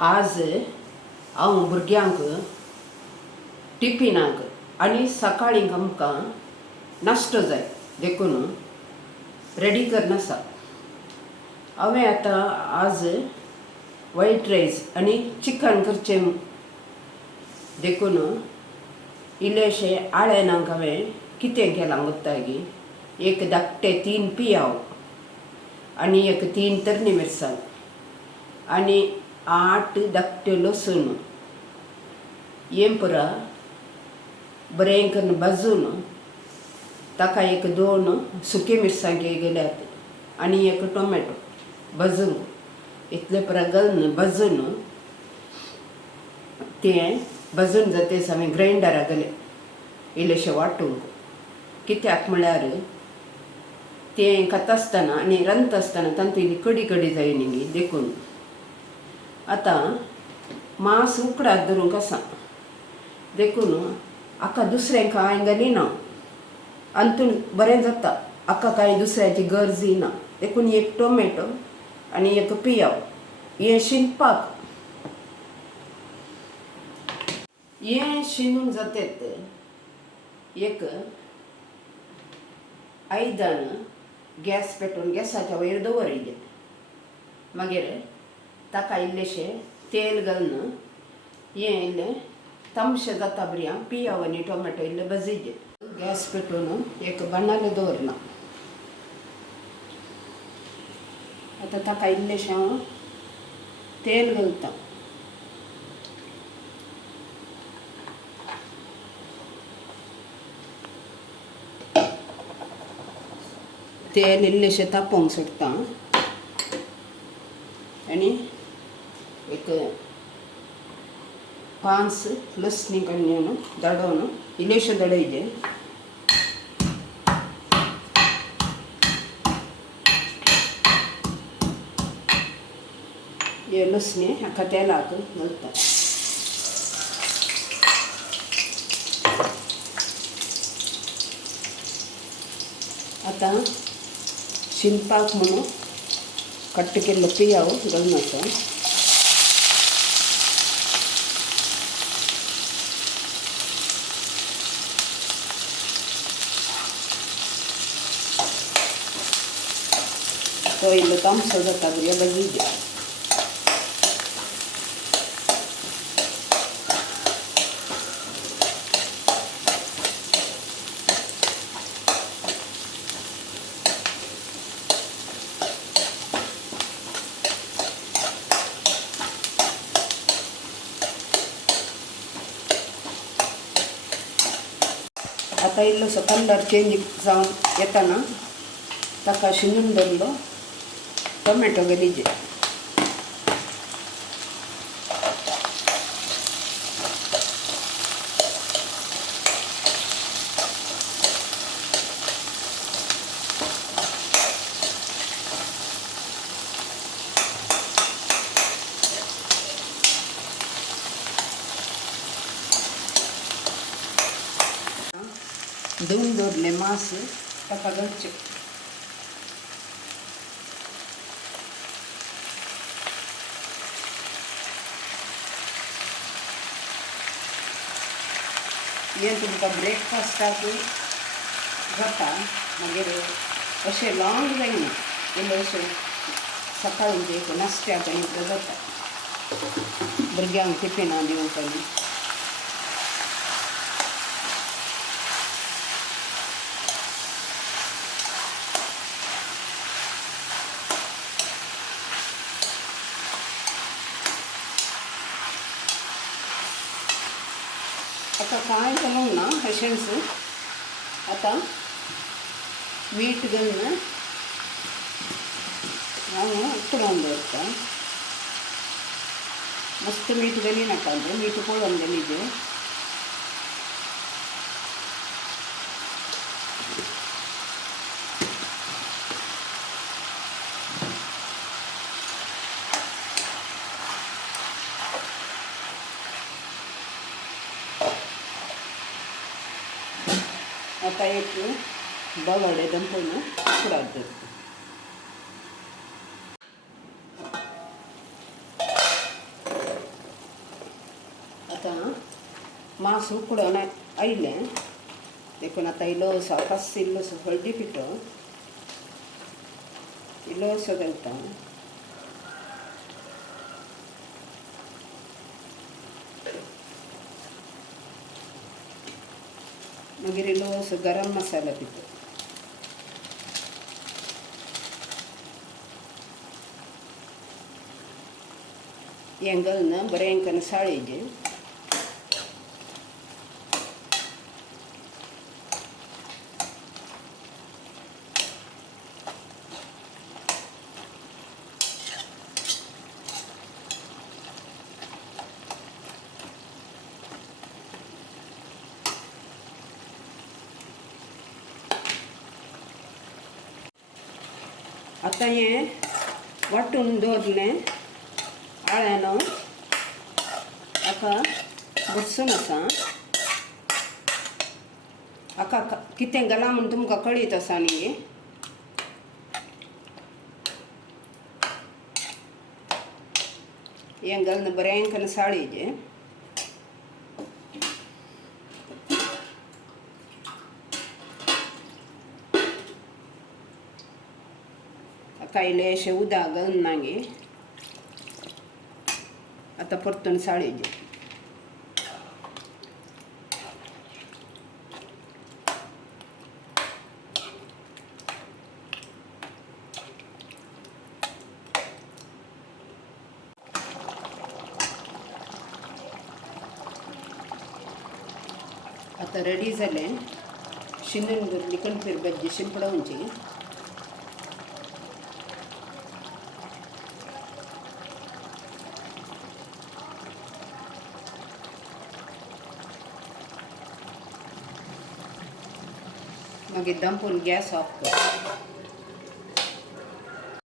आज हांव भुरग्यांक टिफिनाक आनी सकाळीं आमकां नाश्तो जाय देखून रेडी करना आसा. हांवें आतां आज व्हायट रायस आनी चिकन करचें देखून इल्लेशें आळेनाक हांवें कितें केलां गोत्तागी, एक धाकटे 3 पियाव आनी एक 3 तरणी मिरसांग आनी 8 धाकट्यो लसूण हें पुरा बरें करून भाजून ताका एक 2 सुके मिरसांगे गेल्यात आनी एक टोमॅटो भाजून इतले पुरा घालून भाजून तें भाजून जातेच हांवें ग्रायंडराक घालें इल्लेशें वांटूंक. कित्याक म्हळ्यार तें खाता आसतना आनी रांदता आसतना तांतूं इल्ली कडी जाय न्ही देखून. आतां मांस उकडाक धरूंक आसा देखून हाका दुसरें कांय घालिना, हातून बरें जाता, हाका कांय दुसऱ्याची गरज ना देखून एक टोमॅटो आनी एक पियाव हें शिनपाक. हें शिनून जातेत एक आयदान गॅस पेटोवन गॅसाच्या वयर दवरिल्लें. मागीर ताका इल्लेशें तेल घालून हें इल्लें तामशें जाता बरें पियाव आनी टोमॅटो इल्लें भाजिल्लें. गॅस पेटोवन एक बांदार दवरना. आतां ताका इल्लेशें हांव तेल घालता. तेल इल्लेशें तापोवंक सोडटा आनी एक 5 लसणी काडून दडोवन इल्लेशें दडयले. हे लसणी हाका तेलाक घालता. आतां शिनपाक म्हणून कट्ट केल्लो पियाव घालून आसा. तो इल्लो तामसो जाता बरें भाजिल्लें. आतां इल्लोसो कलर चेंज जावन येताना ताका शिनून दवरलो टोमॅटो घालिल्ले. धुवन दवरले मांस ताका घालचें. हें तुमकां ब्रेकफास्टाक जाता. मागीर अशें लाँग जायना, इल्लें अशें सकाळीं एक नाश्त्याक आनी जाता भुरग्यांक टिफिनां दिवंक आनी. आतां कांय घालूंक ना अशेंच. आतां मीठ घालून हांव उकडोवन दवरता. मस्त मीठ घाली नाका, मीठ पळोवन घालिल्लें. आता एक बवाडे दंपण उकडाक दवरता. मांस उकडून आयलें देखून आतां इल्लोसो पास इल्लोसो हळदी पिठो इल्लोसो घालता. मागीर इल्लोसो गरम मसाला पिठो हें घालून बरें करून साळयेचें. आतां हें वांटून दवरलें आळ्यान हाका बसून आसा. हाका कितें घाला म्हूण तुमकां कळीत आसा न्ही. हें घालून बरें करून साळयेचें. हाका इल्लेशें उदक घालून मागीर आतां परतून साळयेचें. आतां रेडी जालें. शिनून दवरली कणफेर भाजी शिंपडोवची. मागीर दंपून गॅस ऑफ कर.